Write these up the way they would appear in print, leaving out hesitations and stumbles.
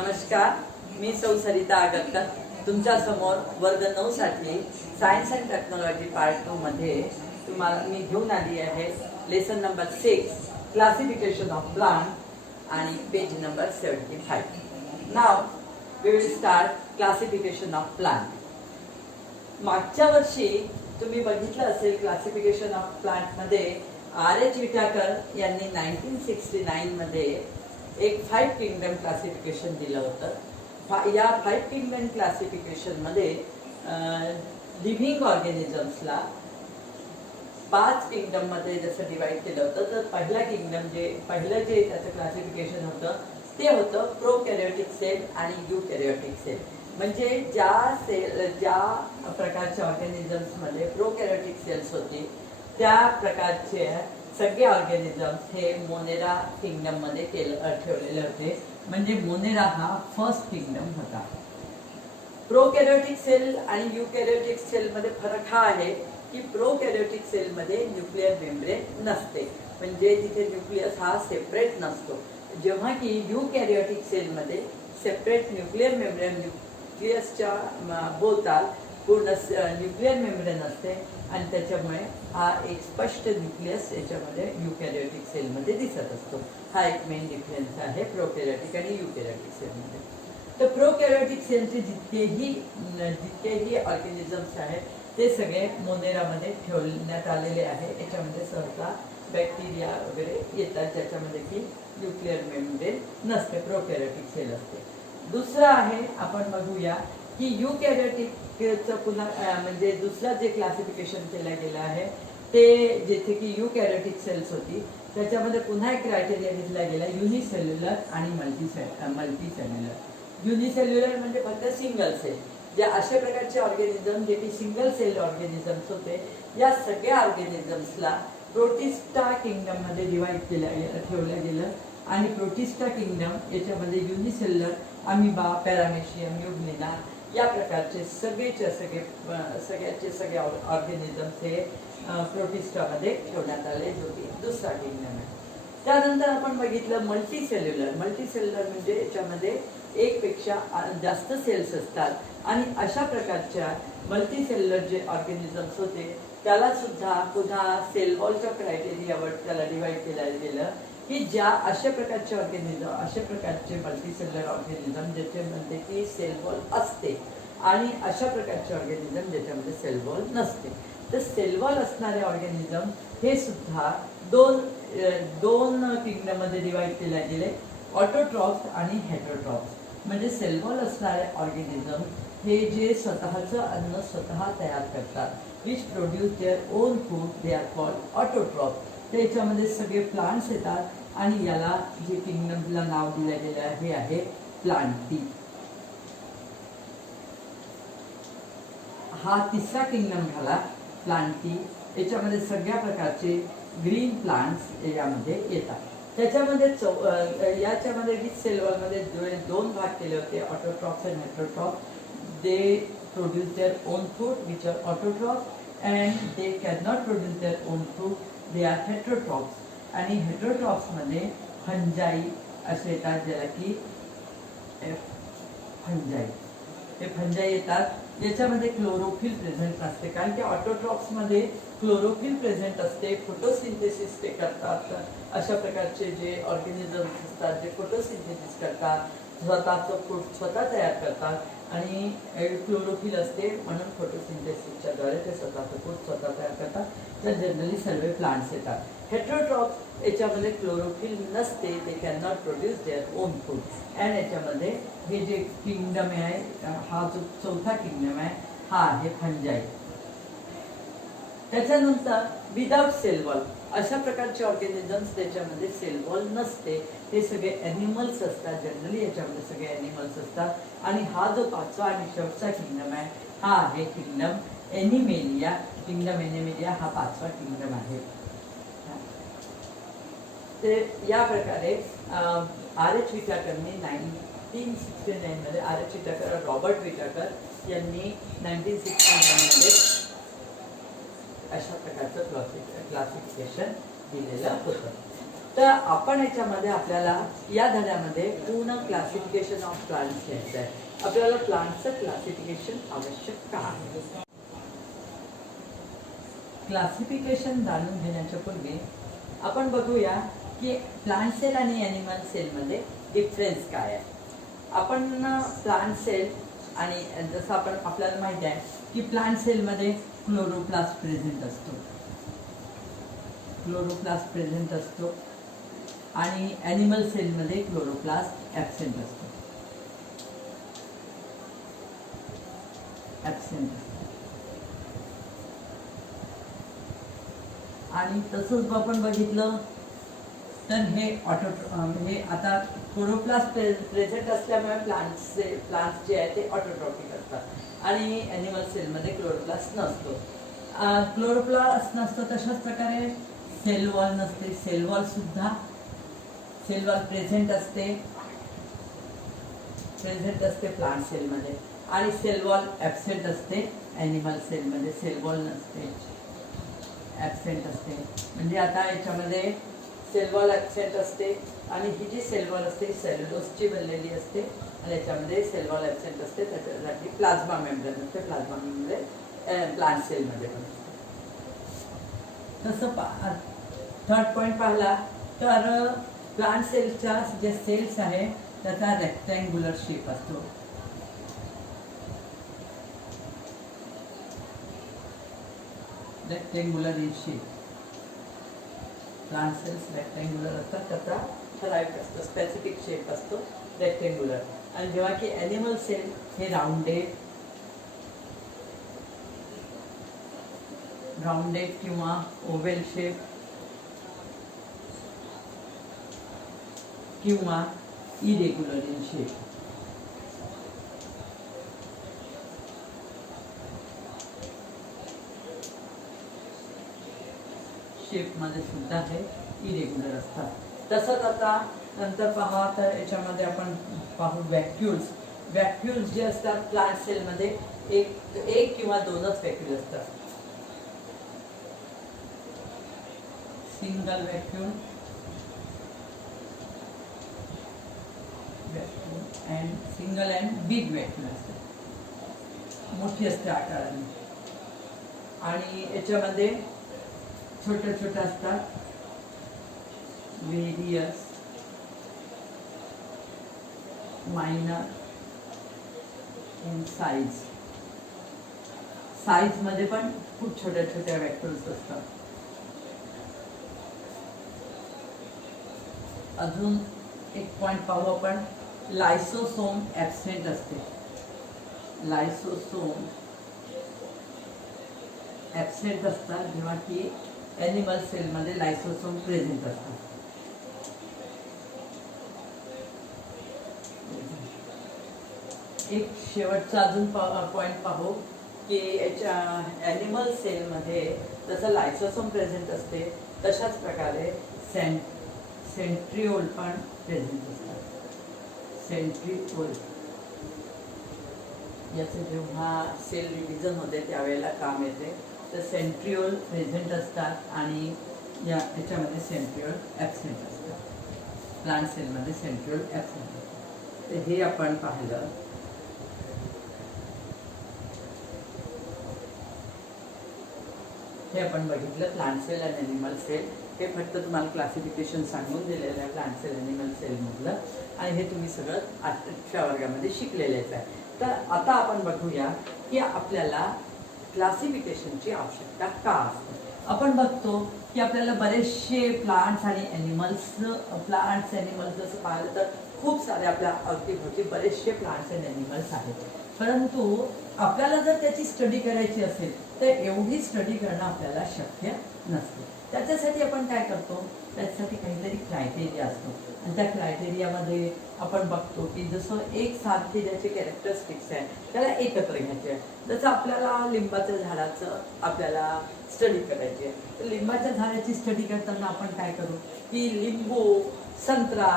नमस्कार, मी सौ सरिता आगरकर तुमच्या समोर वर्ग 9 साठी सायन्स अँड टेक्नॉलॉजी पार्ट 2 मध्ये तुम्हाला मी घेऊन आली आहे lesson number 6 classification of plant आणि page number 75. Now we will start classification of plant. मागच्या वर्षी तुम्ही बघितलं असेल क्लासिफिकेशन ऑफ प्लांट मध्ये R.H. विटाकर यांनी 1969 मध्ये एक 5 किंगडम क्लासिफिकेशन दिलं होतं. या 5 किंगडम क्लासिफिकेशन मध्ये लिव्हिंग ऑर्गॅनिझम्सला 5 किंगडम मध्ये जसं डिवाइड केलं होतं. तर पहिलं जे त्याचं क्लासिफिकेशन होतं ते होतं प्रोकॅरियोटिक सेल आणि युकॅरियोटिक सेल. म्हणजे ज्या प्रकारच्या ऑर्गॅनिझम्स मध्ये प्रोकॅरियोटिक सेल्स होती त्या प्रकारचे सगळे ऑर्गॅनिझम्स हे मोनेरा किंगडम मध्ये ठेवलेले होते. म्हणजे मोनेरा हा फर्स्ट किंगडम होता. प्रोकॅरियोटिक सेल आणि युकॅरियोटिक सेल मध्ये फरक हा आहे की प्रोकॅरियोटिक सेल मध्ये न्यूक्लियर मेम्ब्रेन नसते, म्हणजे तिथे न्यूक्लियस हा सेपरेट नसतो. जेव्हा की युकॅरियोटिक सेल मध्ये सेपरेट न्यूक्लियर मेम्ब्रेन न्यूक्लियसच्या भोवताल पूर्ण न्यूक्लियर मेम्ब्रेन असते आणि त्याच्यामुळे हा एक स्पष्ट न्यूक्लियस याच्यामध्ये युकॅरियोटिक सेलमध्ये दिसत असतो. हा एक मेन डिफरन्स आहे प्रोकॅरियोटिक आणि युकॅरियोटिक सेलमध्ये. तर प्रोकॅरियोटिक सेलचे जितकेही ऑर्गॅनिझम्स आहेत ते सगळे मोनेरामध्ये ठेवण्यात आलेले आहे. याच्यामध्ये सहसा बॅक्टेरिया वगैरे येतात ज्याच्यामध्ये की न्यूक्लियर मेम्ब्रेन नसते, प्रोकॅरियोटिक सेल असते. दुसरं आहे आपण बघूया की युकॅरियोटिकचं पुन्हा म्हणजे दुसरा जे क्लासिफिकेशन केलं गेलं आहे ते जिथे की युकॅरियोटिक सेल्स होती त्याच्यामध्ये पुन्हा एक क्रायटेरिया घेतला गेला युनिसेल्युलर आणि मल्टीसेल्युलर. युनिसेल्युलर म्हणजे फक्त सिंगल सेल. जे अशा प्रकारचे ऑर्गॅनिझम जे की सिंगल सेल ऑर्गॅनिझम्स होते या सगळ्या ऑर्गॅनिझम्सला प्रोटिस्टा किंगडम मध्ये डिवाइड ठेवलं गेलं. आणि प्रोटिस्टा किंगडम याच्यामध्ये युनिसेल्युलर, अमिबा, पॅरामेशियम, युग्लिना या प्रकारचे सगळ्याचे सगळे ऑर्गॅनिझम्स हे प्रोटिस्टामध्ये ठेवण्यात आले, जो की दुसरा किंगडम आहे. त्यानंतर आपण बघितलं मल्टीसेल्युलर. मल्टीसेल्युलर म्हणजे याच्यामध्ये एक पेक्षा जास्त सेल्स असतात आणि अशा प्रकारच्या मल्टीसेल्युलर जे ऑर्गॅनिझम्स होते त्याला सुद्धा पुन्हा सेल वॉलच्या क्रायटेरियावर त्याला डिवाइड केलं गेलं की ज्या अशा प्रकारचे ऑर्गॅनिझम, अशा प्रकारचे मल्टीसेल्युलर ऑर्गॅनिझम ज्याच्यामध्ये की सेल वॉल असते आणि अशा प्रकारचे ऑर्गॅनिझम ज्याच्यामध्ये सेल वॉल नसते. तर सेल वॉल असणारे ऑर्गॅनिझम हे सुद्धा दोन किंगडम मध्ये डिवाइड केले गेले, ऑटोट्रॉफ्स आणि हेटरोट्रॉफ्स. म्हणजे सेल वॉल असणारे ऑर्गॅनिझम हे जे स्वतःचं अन्न स्वतः तयार करतात, which produce their own food, they are called autotrophs. त्याच्यामध्ये सगळे प्लांट्स येतात आणि याला जे किंगडमला नाव दिलं गेलं आहे हे आहे प्लांटी. हा तिसरा किंगडम झाला प्लांटी. याच्यामध्ये सगळ्या प्रकारचे ग्रीन प्लांट्स यामध्ये येतात. त्याच्यामध्ये याच्यामध्ये विथ सेल वॉलमध्ये दोन भाग केले होते, autotrophs and heterotrophs. They produce their own food which are autotrophs and they can not produce their own food, they are heterotrophs. आणि हेटरोट्रॉफ्स मध्ये फंजाई असे येतात, ज्याला की फंजाई येतात. याच्यामध्ये क्लोरोफिल प्रेझेंट नसते, कारण की ऑटोट्रॉफ्स मध्ये क्लोरोफिल प्रेझेंट असते. फोटोसिंथेसिस ते करतात. अशा प्रकारचे जे ऑर्गॅनिझम्स असतात जे फोटोसिंथेसिस करतात, स्वतःचं फूड स्वतः तयार करतात आणि क्लोरोफिल असते म्हणून फोटोसिंथेसिसच्या द्वारे ते स्वतःचं फूड स्वतः तयार करतात. तर जनरली सर्व प्लांट्स येतात. हेटरोट्रॉफ्स याच्यामध्ये क्लोरोफिल नसते, ते can not produce their own food. And याच्यामध्ये हे जे किंगडम आहे, हा जो चौथा किंगडम आहे हा आहे फंजाई. त्याच्यानंतर विदाउट सेल वॉल अशा प्रकारचे ऑर्गॅनिझम्स त्याच्यामध्ये सेल वॉल नसते, हे सगळे ॲनिमल्स असतात. जनरली याच्यामध्ये सगळे ॲनिमल्स असतात. आणि हा जो पाचवा आणि शेवटचा किंगडम आहे हा आहे किंगडम एनिमेलिया. किंगडम एनिमेलिया हा पाचवा किंगडम आहे. ते या प्रकारे R.H. विटाकरने 1969 मध्ये R.H. विटाकर, रॉबर्ट विटाकर यांनी 1969 मध्ये अशा प्रकारचं क्लासिफिकेशन दिलेलं होतं. तर आपण याच्यामध्ये आपल्याला या धड्यामध्ये पूर्ण क्लासिफिकेशन ऑफ प्लांट्स घ्यायचं आहे. आपल्याला प्लांटचं क्लासिफिकेशन आवश्यक का आहे? क्लासिफिकेशन जाणून घेण्याच्या पूर्वी आपण बघूया की प्लांट सेल आणि ॲनिमल सेलमध्ये डिफरन्स काय आहे. आपण प्लांट सेल आणि जसं आपण आपल्याला माहिती आहे की प्लांट सेलमध्ये क्लोरोप्लास्ट प्रेझेंट असतो, क्लोरोप्लास्ट प्रेझेंट असतो आणि ॲनिमल सेलमध्ये क्लोरोप्लास्ट ॲब्सेंट असतो, ॲब्सेंट असतो. आणि तसंच आपण बघितलं तर हे हे आता क्लोरोप्लास्ट प्रेझेंट असल्यामुळे प्लांट्स जे आहे ते ऑटोट्रॉपिक असतात आणि ॲनिमल सेलमध्ये क्लोरोप्लास्ट नसतो. क्लोरोप्लास्ट नसतो. तशाच प्रकारे सेल वॉल नसते. सेल वॉल सुद्धा प्रेझेंट असते प्लांट सेलमध्ये आणि सेल वॉल ॲब्सेंट असते ॲनिमल सेलमध्ये. सेल वॉल नसते, ॲब्सेंट असते. म्हणजे आता याच्यामध्ये सेल वॉल ॲब्सेंट असते आणि ही जी सेल वॉल असते ही सेल्युलोजची बनलेली असते आणि याच्यामध्ये सेल वॉल ॲब्सेंट असते. त्याच्यासाठी प्लाझ्मा मेम्ब्रेन असते. प्लाझ्मा मेम्ब्रेन प्लांट सेलमध्ये पण असते. तसं थर्ड पॉईंट पाहिला तर प्लांट सेलच्या जे सेल्स आहे त्याचा रेक्टँग्युलर शेप असतो. Rectangular in shape. Plant cells rectangular असतात. त्याचा ठराविक असतो, स्पेसिफिक शेप असतो रेक्टँग्युलर. आणि जेव्हा की ॲनिमल सेल हे राऊंडेड किंवा ओव्हल शेप किंवा इरेग्युलर इन शेप. शेपमध्ये सुद्धा हे इरेग्युलर असतात. तसंच आता नंतर पहा तर याच्यामध्ये आपण पाहू व्हॅक्यूल्स जे असतात प्लांट सेलमध्ये एक किंवा दोनच व्हॅक्यूल असतात. सिंगल व्हॅक्यूल अँड बिग व्हॅक्यूल असतात. मोठी असते आकाराने आणि याच्यामध्ये छोट्या असतात. व्हेरियस मायनर इन साईज मध्ये पण खूप छोट्या व्हॅक्यूल्स असतात. अजून एक पॉइंट पाहू आपण. लायसोसोम ॲब्सेंट असते. लायसोसोम ॲब्सेंट असतात जेव्हा की ॲनिमल सेलमध्ये लायसोसोम प्रेझेंट असतात. एक शेवटचा अजून पॉइंट पाहू की याच्या ॲनिमल सेलमध्ये जसं लायसोसोम प्रेझेंट असते तशाच प्रकारे सेंट्रिओल पण प्रेझेंट असतात. सेंट्रिओल याचे जेव्हा सेल डिव्हिजन होते त्यावेळेला काम येते. तर सेंट्रिओल प्रेझेंट असतात आणि याच्यामध्ये सेंट्रिओल ॲब्सेंट असतात. प्लांट सेलमध्ये सेंट्रिओल ॲब्सेंट असतात. तर हे आपण पाहिलं. हे आपण बघितलं प्लांट सेल आणि ॲनिमल सेल. हे फक्त तुम्हाला क्लासिफिकेशन सांगून दिलेलं आहे प्लांट सेल ॲनिमल सेलमधलं आणि हे तुम्ही सगळं आजच्या वर्गामध्ये शिकलेलेच आहे. तर आता आपण बघूया की आपल्याला क्लासिफिकेशनची आवश्यकता का असते. आपण बघतो की आपल्याला बरेचसे प्लांट्स आणि ॲनिमल्स जसं पाहिलं तर खूप सारे आपल्या अवतीभोवती बरेचसे प्लांट्स आणि ॲनिमल्स आहेत. परंतु आपल्याला जर त्याची स्टडी करायची असेल तर एवढी स्टडी करणं आपल्याला शक्य नसते. त्याच्यासाठी आपण काय करतो, त्याच्यासाठी काहीतरी क्रायटेरिया असतो आणि त्या क्रायटेरियामध्ये आपण बघतो की जसं एक सारखे ज्याचे कॅरेक्टरिस्टिक्स आहे त्याला एकत्र घ्यायचे आहे. जसं आपल्याला लिंबाच्या झाडाचं आपल्याला स्टडी करायची आहे तर लिंबाच्या झाडाची स्टडी करताना आपण काय करू की लिंबू, संत्रा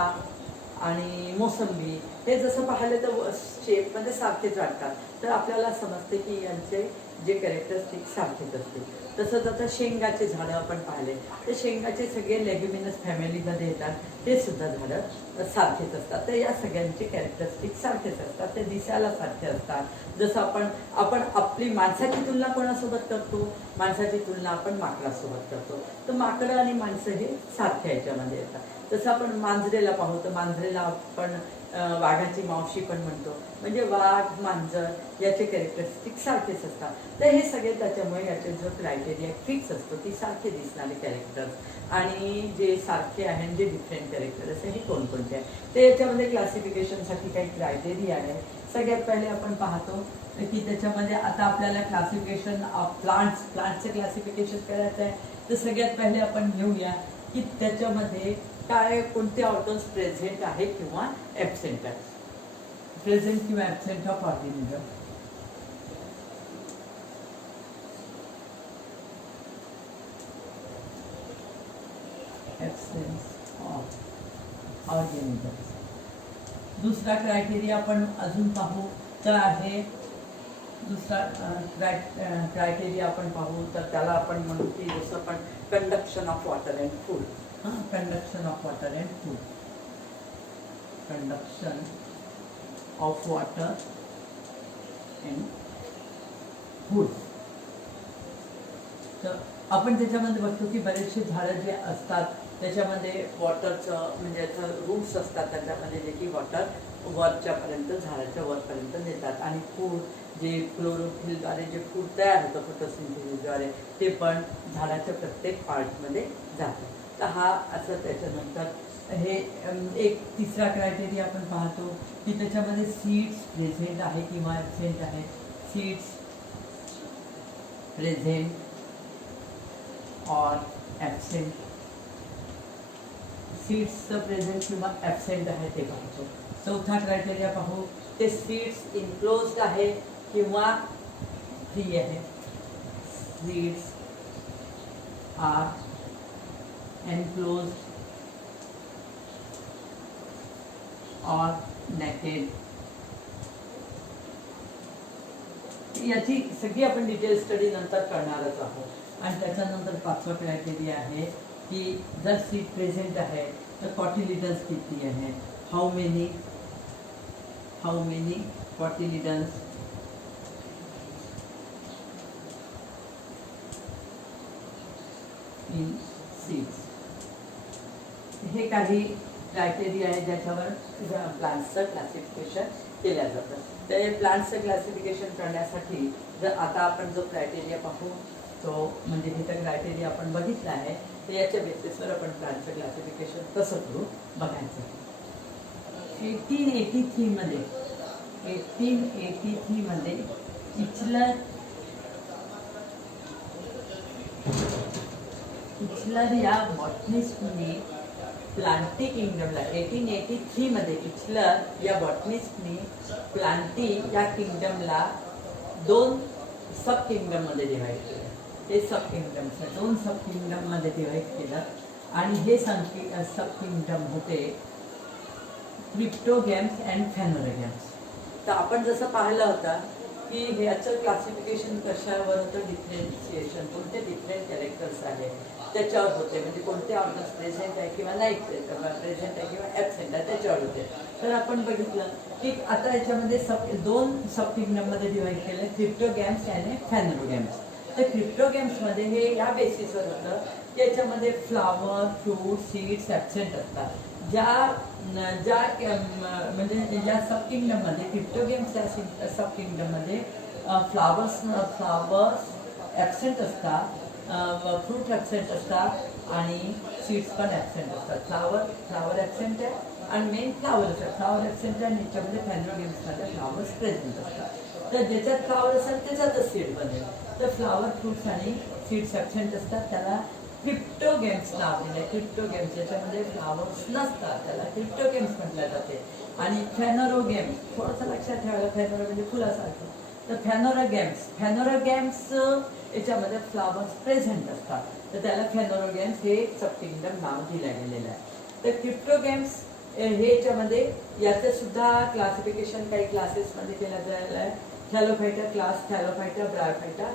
आणि मोसंबी हे जसं पाहिलं तर शेपमध्ये सारखेच वाटतात, तर आपल्याला समजते की यांचे जे कॅरेक्टरिस्टिक सारखेच असतील. तसंच आता शेंगाचे झाडं आपण पाहिले, तर शेंगाचे सगळे लेग्युमिनस फॅमिलीमध्ये येतात, ते सुद्धा झाडं सारखेच असतात. तर या सगळ्यांचे कॅरेक्टरिस्टिक सारखेच असतात, ते दिसायला सारखे असतात. जसं आपण आपली माणसाची तुलना कोणासोबत करतो, माणसाची तुलना आपण माकडासोबत करतो, तर माकडं आणि माणसं हे सारख्या ह्याच्यामध्ये येतात. जसं आपण मांजरेला पाहू, तर मांजरेला आपण वाघाची मावशी पण म्हणतो, म्हणजे वाघ मांजर याचे कॅरेक्टरिस्टिक सारखेच असतात. तर हे सगळे त्याच्यामुळे याचे जो क्रायटेरिया फिक्स असतो ती सारखे दिसणारे कॅरेक्टर्स आणि जे सारखे आहे जे डिफरंट कॅरेक्टर्स हे कोणकोणते आहे, ते याच्यामध्ये क्लासिफिकेशनसाठी काही क्रायटेरिया आहे. सगळ्यात पहिले आपण पाहतो की त्याच्यामध्ये आता आपल्याला क्लासिफिकेशन ऑफ प्लांट्सचं क्लासिफिकेशन करायचं आहे. तर सगळ्यात पहिले आपण घेऊया की त्याच्यामध्ये काय कोणते ऑर्गन्स प्रेझेंट आहे किंवा ॲब्सेंट आहे. प्रेझेंट किंवा absent of organism. Absence of organism. दुसरा क्रायटेरिया आपण अजून पाहू तर आहे, दुसरा क्रायटेरिया आपण पाहू तर त्याला आपण म्हणू की जसं आपण conduction of water and food. Conduction of water and food. Conduction of water and food. तर आपण त्याच्यामध्ये बघतो की बरेचसे झाडं जे असतात त्याच्यामध्ये वॉटरचं म्हणजे रूट्स असतात, त्याच्यामध्ये जे की वॉटर वरच्यापर्यंत झाडाच्या वरपर्यंत नेतात आणि फूड जे क्लोरोफिलद्वारे जे फूड तयार होतं फोटोसिंथेसिसद्वारे ते पण झाडाच्या प्रत्येक पार्टमध्ये जातं. तर हा असं त्याच्यानंतर हे एक तिसरा क्रायटेरिया आपण पाहतो की त्याच्यामध्ये सीड्स प्रेझेंट आहे किंवा ॲब्सेंट आहे. Seeds present or absent. सीड्सचं प्रेझेंट किंवा ॲब्सेंट आहे ते पाहतो. चौथा क्रायटेरिया पाहू, ते सीड्स इनक्लोज्ड आहे किंवा फ्री आहे. सीड्स आर एनक्लोज्ड और नेकेड. याची सगळी आपण डिटेल स्टडी नंतर करणारच आहोत. आणि त्याच्यानंतर पाचवा क्रायटेरिया आहे की जर सीड प्रेझेंट आहे तर कॉटिलिडन्स किती आहे. How many cotyledons in seeds. हे काही क्रायटेरिया आहे ज्याच्यावर प्लांट्सचं क्लासिफिकेशन केलं जातं. तर हे प्लांट्सचं क्लासिफिकेशन करण्यासाठी जर आता आपण जो क्रायटेरिया पाहू तो म्हणजे हे तर क्रायटेरिया आपण बघितला आहे, तर याच्या बेसिसवर आपण प्लांट्सचं क्लासिफिकेशन कसं करू बघायचं. 1883 मध्ये इचलर या बॉटनिस्टने प्लांटी किंगडमला 1883 मध्ये इचलर या बॉटनिस्टने प्लांटी या किंगडमला 2 सब किंगडम मध्ये डिवाइड केलं. हे सब किंगडम्स 2 सब किंगडम मध्ये डिवाइड केलं आणि हे सब किंगडम होते क्रिप्टोगॅम्स अँड फॅनोरोगॅम्स. तर आपण जसं पाहिलं होतं की ह्याचं क्लासिफिकेशन कशावर होतं, डिफरेन्शिएशन कोणते डिफरंट कॅरेक्टर्स आहेत त्याच्यावर होते, म्हणजे कोणते ऑर्गन्स प्रेझेंट आहे किंवा नाही प्रेझेंट आहे किंवा ॲब्सेंट आहे त्याच्यावर होते. तर आपण बघितलं की आता याच्यामध्ये 2 सब किंगडममध्ये डिवाइड केले, क्रिप्टोगॅम्स आणि फॅनोरोगॅम्स. तर क्रिप्टोगॅम्समध्ये हे या बेसिसवर होतं की याच्यामध्ये फ्लावर, फ्रूट, सीड्स ॲब्सेंट असतात. ज्या म्हणजे या सब किंगडममध्ये क्रिप्टोगॅम्स या सब किंगडममध्ये फ्लावर्स ॲब्सेंट असतात, फ्रूट ॲब्सेंट असतात आणि सीड्स पण ॲब्सेंट असतात. फ्लावर ॲब्सेंट आहे आणि मेन फ्लावर असतात. फ्लावर ॲब्सेंट आहे आणि याच्यामध्ये फॅनोरोगॅम्समध्ये फ्लावर्स प्रेझेंट असतात. तर ज्याच्यात फ्लावर असेल त्याच्यातच सीड बनेल. तर फ्लावर, फ्रूट्स आणि सीड्स ॲब्सेंट असतात, त्याला क्रिप्टोगॅम्स नाव दिलं आहे. क्रिप्टोगॅम्स याच्यामध्ये फ्लावर्स नसतात, त्याला क्रिप्टोगॅम्स म्हटलं जाते. आणि फॅनोरोगॅम्स थोडंसं लक्षात ठेवायला, फॅनोरो म्हणजे फुलासारखं. तर फॅनोरोगॅम्स याच्यामध्ये फ्लावर्स प्रेझेंट असतात, तर त्याला फॅनोरोगॅम्स हे सब किंगडम नाव दिलं गेलेलं आहे. तर क्रिप्टोगॅम्स ह्याच्यामध्ये याचं सुद्धा क्लासिफिकेशन काही क्लासेसमध्ये केलं जायला आहे. Thallophyta class, Thallophyta, Bryophyta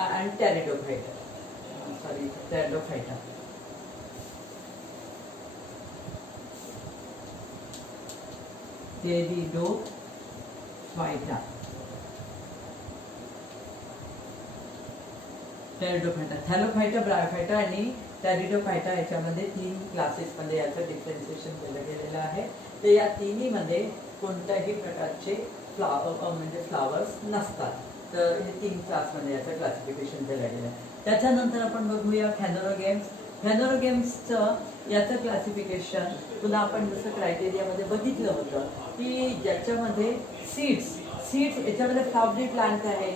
and Pteridophyta. Sorry, Pteridophyta. Pteridophyta, Pteridophyta, Thallophyta, Bryophyta आणि टेरिडोफायटा याच्यामध्ये 3 क्लासेसमध्ये याचं डिफरन्सिएशन केलं गेलेलं आहे. तर या तिन्हीमध्ये कोणत्याही प्रकारचे फ्लावर्स नसतात. तर हे 3 क्लासमध्ये याचं क्लासिफिकेशन केलं गेलं आहे. त्याच्यानंतर आपण बघूया फॅनोरोगेम्स. फॅनोरोगेम्सचं याचं क्लासिफिकेशन पुन्हा आपण जसं क्रायटेरियामध्ये बघितलं होतं की ज्याच्यामध्ये सीड्स याच्यामध्ये फ्लावरी प्लांट आहे.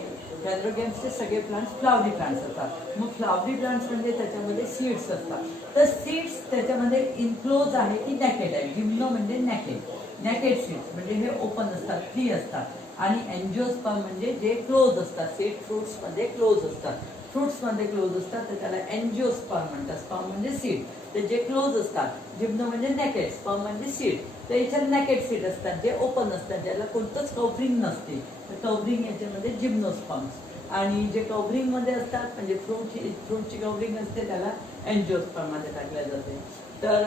फॅनोरोगेम्सचे सगळे प्लांट्स फ्लावरी प्लांट्स असतात. मग फ्लावरी प्लांट्स म्हणजे त्याच्यामध्ये सीड्स असतात. तर सीड्स त्याच्यामध्ये इनक्लोज आहे की नॅकेड आहे. जिम्नो म्हणजे नॅकेड सीड्स म्हणजे हे ओपन असतात, फ्री असतात. आणि एन्जिओस्पर्म म्हणजे जे क्लोज असतात. सीड फ्रुट्समध्ये क्लोज असतात. फ्रुट्समध्ये क्लोज असतात तर त्याला एन्जिओस्पर्म म्हणतात. स्पर्म म्हणजे सीड, ते जे क्लोज असतात. जिम्नो म्हणजे नॅकेड, स्पर्म म्हणजे सीड. तर याच्यात नॅकेड सीड असतात जे ओपन असतात, ज्याला कोणतंच कव्हरिंग नसते. कव्हरिंग याच्यामध्ये जिम्नोस्पर्म्स. आणि जे कव्हरिंग मध्ये असतात म्हणजे फ्रूटची कव्हरिंग असते त्याला एन्जिओस्पर्म मध्ये टाकल्या जाते. तर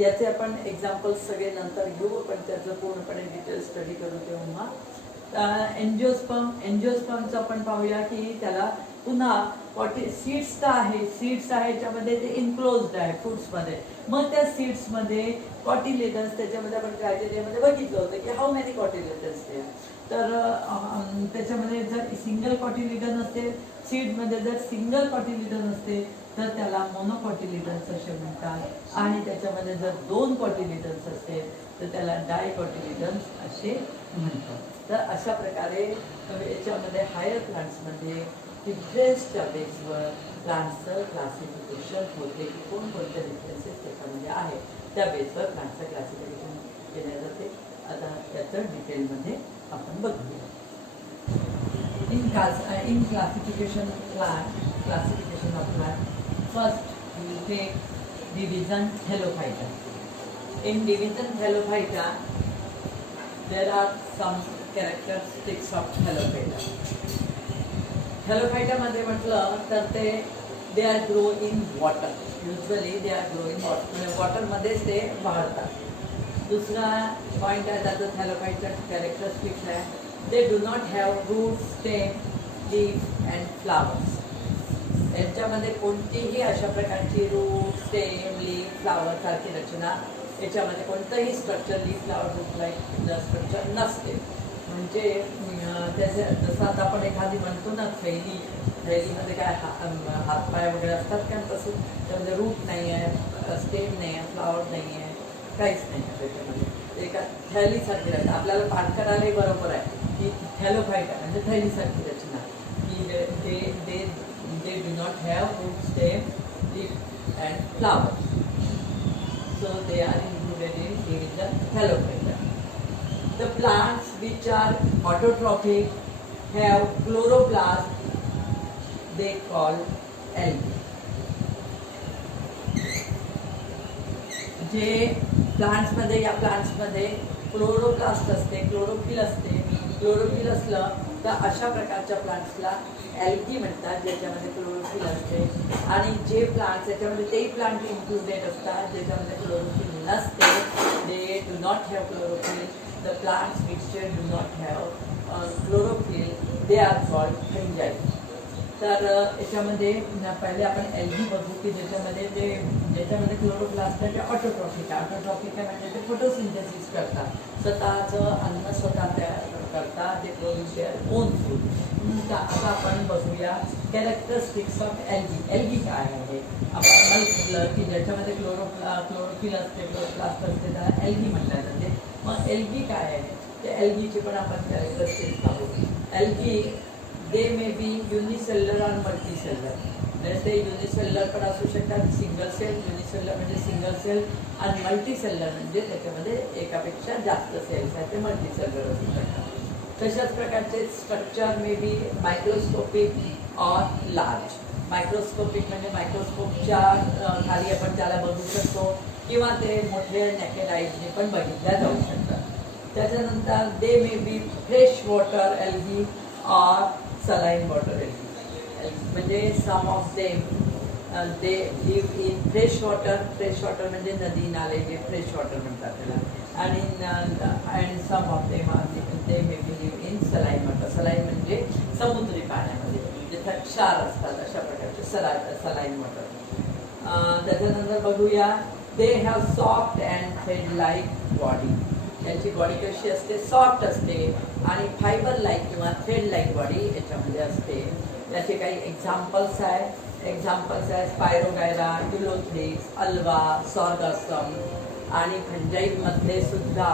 याचे आपण एक्झाम्पल्स सगळे नंतर घेऊ, पण त्याचं पूर्णपणे डिटेल स्टडी करू तेव्हा. एन्जिओस्पर्मचं आपण पाहूया की त्याला पुन्हा सीड्स तर आहे, सीड्स आहे याच्यामध्ये ते इनक्लोज्ड आहे फ्रुट्समध्ये. मग त्या सीड्समध्ये कॉटिलेडन्स, त्याच्यामध्ये आपण क्रायटेरियामध्ये बघितलं होतं की हाऊ मेनी कॉटिलेडन्स ते. तर त्याच्यामध्ये जर सिंगल कॉटिलिडन असते, सीडमध्ये जर सिंगल कॉटिलिडन असते तर त्याला मोनोकॉटिलिडन्स असे म्हणतात. आणि त्याच्यामध्ये जर 2 कॉटिलिडन्स असते तर त्याला डायकॉटिलिडन्स असे म्हणतात. तर अशा प्रकारे याच्यामध्ये हायर प्लांट्समध्ये डिफरन्सच्या बेसवर प्लांट्सचं क्लासिफिकेशन होते की कोणकोणते डिफरन्सेस त्याच्यामध्ये आहे. त्या बेसवर प्लांट्सचं क्लासिफिकेशन केले जाते. आता याचं डिटेलमध्ये आपण बघूया. In classification of plant, first we take division Thallophyta. In division Thallophyta there are some characteristics of Thallophyta. Thallophyta मध्ये म्हटलं तर ते they are grow in water. Usually they are grow in वॉटरमध्येच ते वाढतात. दूसरा पॉइंट आहे त्याचं थॅलोफायटा कॅरेक्टरिस्टिक्स आहे. They do not have root, stem, leaf and flowers. याच्यामध्ये कोणतीही अशा प्रकारची रूट, स्टेम, लीफ, फ्लावर सारखी रचना याच्यामध्ये कोणतंही स्ट्रक्चर, लीफ, फ्लावर स्ट्रक्चर नसते. म्हणजे त्याचे जसं आता आपण एखादी म्हणतो ना थैलीमध्ये काय हातपाय वगैरे असतात का, तसं त्यामध्ये रूट नाही आहे, स्टेम नाही आहे, फ्लावर नाही आहे, काहीच नाही आहे त्याच्यामध्ये. एका थैलीसारखी रचना आपल्याला पाठ करायलाही बरोबर आहे की थॅलोफायटा म्हणजे थैलीसारखी रचना की they do not have root, stem, leaf and flowers. So they are included in division Thallophyta. The plants which are autotrophic have chloroplast, they call algae. जे प्लांट्समध्ये या प्लांट्समध्ये क्लोरोप्लास्ट असते, क्लोरोफिल असते. क्लोरोफिल असलं तर अशा प्रकारच्या प्लांट्सला ॲल्गी म्हणतात ज्याच्यामध्ये क्लोरोफिल असते. आणि जे प्लांट्स याच्यामध्ये तेही प्लांट इन्क्लुडेड असतात ज्याच्यामध्ये क्लोरोफिल नसते. दे do not have chlorophyll. The plants which do not have chlorophyll they are called fungi. तर याच्यामध्ये पहिले आपण ॲल्गी बघू की ज्याच्यामध्ये क्लोरोप्लास्ट आहे ते ऑटोट्रॉफिक आहे. ऑटोट्रॉफिक आहे म्हणजे ते फोटोसिंथेसिस करतात, स्वतःचं अन्न स्वतः तयार करतात, ते प्रोड्यूस देअर ओन फूड. आता आपण बघूया कॅरेक्टरिस्टिक्स ऑफ ॲल्गी. ॲल्गी काय आहे? आपण म्हटलं की ज्याच्यामध्ये क्लोरोफिल असते, क्लोरोप्लास्ट असते त्याला ॲल्गी म्हटलं जाते. मग ॲल्गी काय आहे? ते ॲल्गीचे पण आपण कॅरेक्टरिस्टिक्स पाहू. ॲल्गी दे मे बी युनिसेल्युलर आणि मल्टीसेल्युलर. म्हणजे ते युनिसेल्युलर पण असू शकतात, सिंगल सेल. युनिसेल्युलर म्हणजे सिंगल सेल आणि मल्टीसेल्युलर म्हणजे त्याच्यामध्ये एकापेक्षा जास्त सेल्स आहेत, ते मल्टीसेल्युलर असू शकतात. तशाच प्रकारचे structure may be microscopic or large. Microscopic म्हणजे मायक्रोस्कोपच्या खाली आपण त्याला बघू शकतो किंवा ते मोठे नेकेड आईजने पण बघितल्या जाऊ शकतात. त्याच्यानंतर they may be fresh water algae or saline water algae. म्हणजे some of them they live in fresh water म्हणजे नदी नाले जे फ्रेश वॉटर म्हणतात त्याला. आणि some of them they may be live in saline water. Saline म्हणजे समुद्री पाण्यामध्ये जिथे क्षार असतात अशा प्रकारचे सलाईन वॉटर. त्याच्यानंतर बघूया they have soft and thread like body. यांची बॉडी कशी असते, सॉफ्ट असते आणि फायबर लाईक किंवा थ्रेड लाईक बॉडी याच्यामध्ये असते. याचे काही एक्झाम्पल्स आहे स्पायरोगायरा, युलोथ्रिक्स, अल्वा, सॉर्गसम आणि खंजाईमध्ये सुद्धा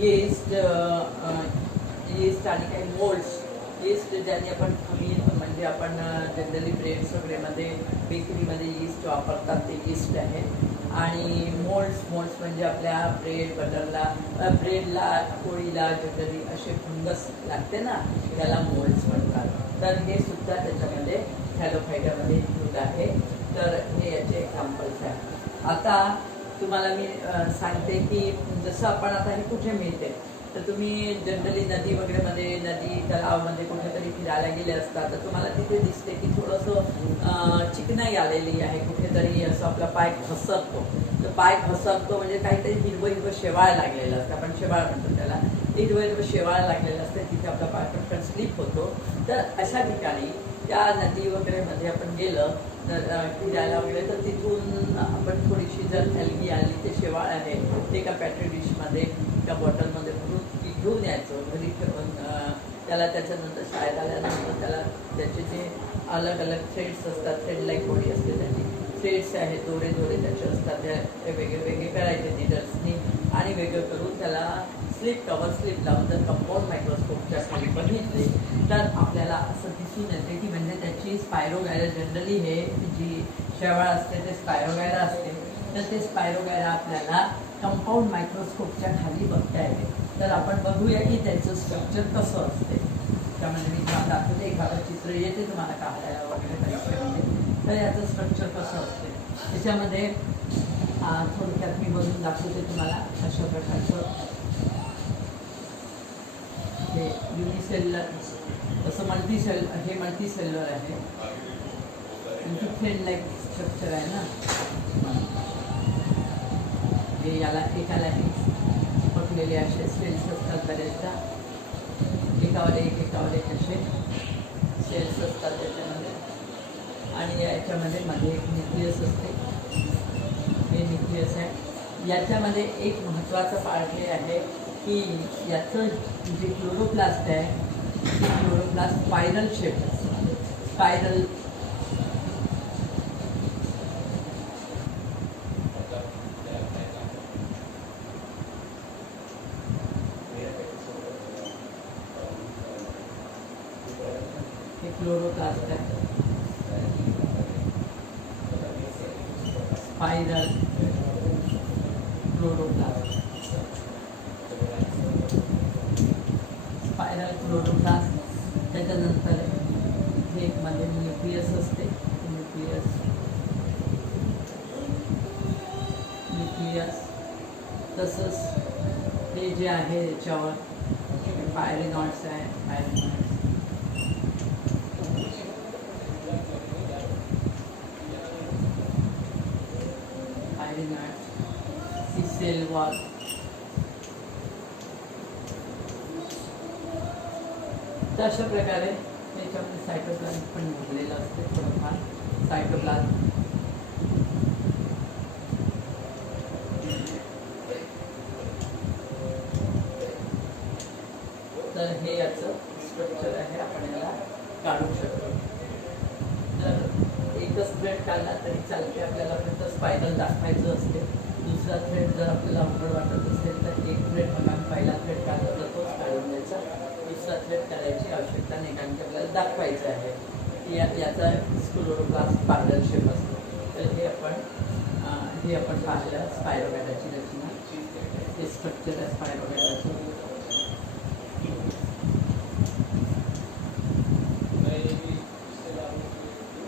यीस्ट आणि काही मोल्ड्स. यीस्ट ज्याने आपण खमीर म्हणजे आपण जनरली ब्रेड्स वगैरेमध्ये बेकरीमध्ये यीस्ट वापरतात ते यीस्ट आहे. आणि मोल्ड्स म्हणजे आपल्या ब्रेडला पोळीला जनरली असे फंगस लागते ना, त्याला मोल्ड्स म्हणतात. तर हे सुद्धा त्याच्यामध्ये थॅलोफायटामध्ये इन्क्लूड आहे. तर हे याचे एक्झाम्पल्स आहेत. आता तुम्हाला मी सांगते की जसं आपण आता हे कुठे मिळते, तर तुम्ही जनरली नदी वगैरेमध्ये, नदी तलावमध्ये कुठेतरी फिरायला गेले असतात तर तुम्हाला तिथे दिसते की थोडंसं चिकनाई आलेली आहे, कुठेतरी असं आपला पाय घसरतो. तर पाय घसरतो म्हणजे काहीतरी हिरवं शेवाळ लागलेलं असतं, आपण शेवाळ म्हणतो त्याला. हिरवं शेवाळ लागलेलं असते, तिथे आपला पाय पटकन स्लिप होतो. तर अशा ठिकाणी त्या नदी वगैरेमध्ये आपण गेलं फिरायला वगैरे तर तिथून आपण थोडीशी जर एल्गी आली, ते शेवाळ आहे ते एका पॅट्री डिशमध्ये एका बॉटलमध्ये भरून ती घेऊन यायचं घरी ठेवून. त्याला त्याच्यानंतर शाळेत आल्यानंतर त्याला त्याचे जे अलग थ्रेड्स असतात, थ्रेड लाईक बॉडी असते त्याची, थ्रेड्स आहेत दोरे त्याचे असतात, ते वेगळे करायचे निडल्सनी आणि वेगळं करून त्याला स्लिप लावून जर कंपाऊंड मायक्रोस्कोपच्या खाली बघितले तर आपल्याला असं दिसून येते की म्हणजे त्याची स्पायरोगायरा, जनरली हे जी शेवाळ असते ते स्पायरोगायरा असते. तर ते स्पायरोगायरा आपल्याला कंपाऊंड मायक्रोस्कोपच्या खाली बघता येते. तर आपण बघूया की त्याचं स्ट्रक्चर कसं असते. त्यामध्ये मी तुम्हाला दाखवते, एखादं चित्र येते तुम्हाला काढायला वगैरे परीक्षेमध्ये. तर याचं स्ट्रक्चर कसं असते त्याच्यामध्ये थोडक्यात मी बघून दाखवते तुम्हाला. अशा प्रकारचं हे युनिसेल्युलर, तसं मल्टीसेल्युलर आहे. थ्रेड लाईक स्ट्रक्चर आहे ना, हे याला एकाला चिपकलेले असे सेल्स असतात बरेचदा, एकावर एक असे सेल्स असतात त्याच्यामध्ये. आणि याच्यामध्ये मध्ये एक न्यूक्लियस असते, हे न्यूक्लियस आहे. याच्यामध्ये एक महत्त्वाचं पार्ट हे आहे की याचं जे क्लोरोप्लास्ट आहे ते क्लोरोप्लास्ट स्पायरल शेप असतं. स्पायरल हे क्लोरोप्लास्ट आहे, स्पायरल क्लोरोप्लास्ट. त्याच्यानंतर हे एक मध्ये न्यूक्लियस असते, न्यूक्लियस तसंच हे जे आहे याच्यावर पायरिनॉइड्स आहे, पायरिनॉइड्स ही सेल वॉल. तर अशा प्रकारे याच्यामध्ये सायटोप्लाझम पण भरलेलं असते थोडंफार. सायटोप्लाझम तर हे याचं स्ट्रक्चर आहे, आपण याला काढू शकतो. तर एकच थ्रेड काढला तरी चालते, आपल्याला फक्त स्पायरल दाखवायचं असते. दुसरा थ्रेड जर आपल्याला अवघड वाटत असेल तर एक थ्रेड बघा, पहिला थ्रेड काढला तर तोच काढून द्यायचा, दुसरा थ्रेड करायची आवश्यकता नाही, कारण की आपल्याला दाखवायचं आहे की याचा क्लोरोप्लास्ट स्पायरल शेप असतो. तर हे आपण पाहिलं स्पायरोगायराची रचना, हे स्ट्रक्चर आहे स्पायरोगायराचं.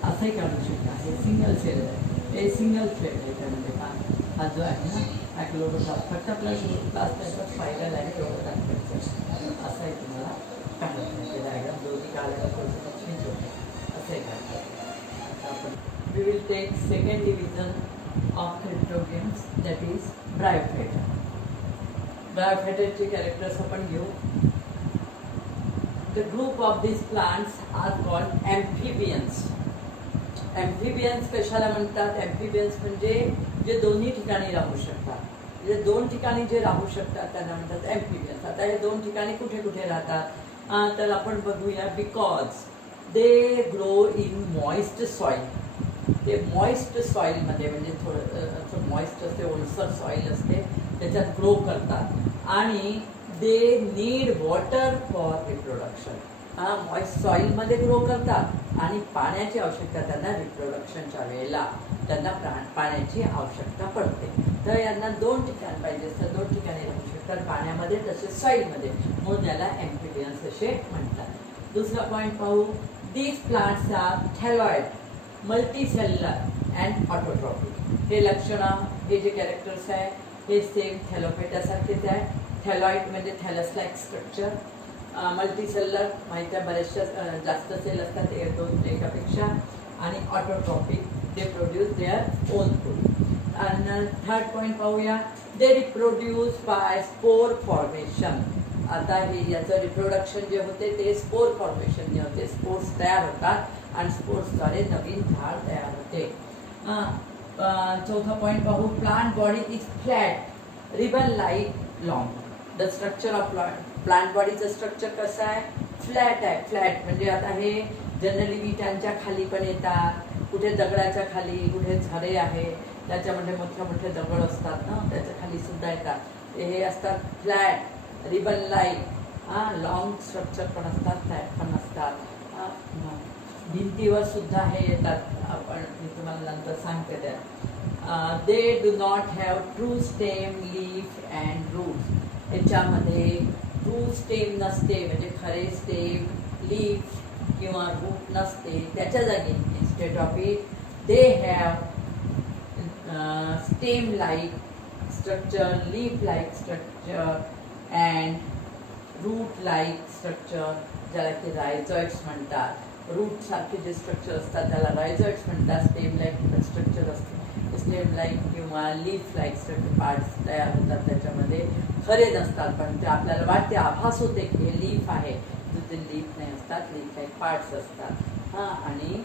असंही काढू शकता. हे सिंगल सेल आहे, हे सिंगल थ्रेड आहे त्यामध्ये. हा जो आहे ना हा क्लोरोप्लास्ट, फक्त आपल्याला क्लोरोप्लास्ट त्याच्यात पाहिलेला आहे एवढं दाखवायचं असं आहे. तुम्हाला काढत नाही ते डायग्राम दोन्ही काढायला थोडंसं चेंज होतं असं आहे काढतात. आपण we will take second division of cryptogams that is bryophyta. ब्रायोफायटाचे कॅरेक्टर्स आपण घेऊ. The group of these plants are called amphibians. Amphibians कशाला म्हणतात? Amphibians म्हणजे जे दोन्ही ठिकाणी राहू शकतात, म्हणजे दोन ठिकाणी जे राहू शकतात त्यांना म्हणतात amphibians. आता हे दोन ठिकाणी कुठे कुठे राहतात तर आपण बघूया. Because they grow in moist soil. ते मॉइस्ट सॉइलमध्ये म्हणजे थोडं मॉइस्ट असते, ओलसर सॉइल असते त्याच्यात ग्रो करतात आणि they need water for reproduction. Moist सॉइलमध्ये ग्रो करतात आणि पाण्याची आवश्यकता त्यांना रिप्रोडक्शनच्या वेळेला त्यांना पाण्याची आवश्यकता पडते. तर यांना दोन ठिकाण पाहिजे असतात, दोन ठिकाणी राहू शकतात, पाण्यामध्ये तसेच सॉइलमध्ये, म्हणून याला एम्फिबियन्स असे म्हणतात. दुसरा पॉईंट पाहू. These plants are thalloid, multicellular and autotrophic. हे लक्षणं, हे जे कॅरेक्टर्स आहे हे सेम थॅलोफायटासारखेच आहे. थॅलॉइड म्हणजे थॅलस लाईक स्ट्रक्चर, मल्टीसेल्युलर माहिती आहे बरेचशा जास्त सेल असतात एक दोन एकापेक्षा, आणि autotrophic they produce their own food. आणि थर्ड पॉईंट पाहूया. They reproduce by spore formation. आता हे याचं रिप्रोडक्शन जे होते ते स्पोर फॉर्मेशनने होते. स्पोर्स तयार होतात आणि स्पोर्सद्वारे नवीन झाड तयार होते. चौथा पॉईंट पाहू. Plant body is flat, ribbon like long. The structure of plant बॉडीचं स्ट्रक्चर कसं आहे? फ्लॅट आहे. फ्लॅट म्हणजे आता हे जनरली विटांच्या खाली पण येतात, कुठे दगडाच्या खाली, कुठे झरे आहे त्याच्यामध्ये मोठे मोठे दगड असतात ना त्याच्या खाली सुद्धा येतात. हे असतात flat, ribbon like, long structure पण असतात, फ्लॅट पण असतात. भिंतीवर सुद्धा हे येतात, आपण मी तुम्हाला नंतर सांगते त्या. They do not have true stem, leaf and roots. याच्यामध्ये ट्रू स्टेम नसते, म्हणजे खरे स्टेम, लीफ किंवा रूट नसते. त्याच्या जागी instead of it they have stem like structure, leaf like structure and root like structure, ज्याला की रायझॉइड्स म्हणतात. रूट सारखे जे स्ट्रक्चर असतात त्याला रायझॉइड्स म्हणतात. स्टेम लाईक स्ट्रक्चर असते, स्टेम लाईक किंवा लीफ लाईक स्ट्रक्चर पार्ट्स तयार होतात त्याच्यामध्ये. खरे नसतात पण ते आपल्याला वाटते, आभास होते की हे लीफ आहे, तर ते लीफ नाही असतात, लीफ लाईक पार्ट्स असतात. आणि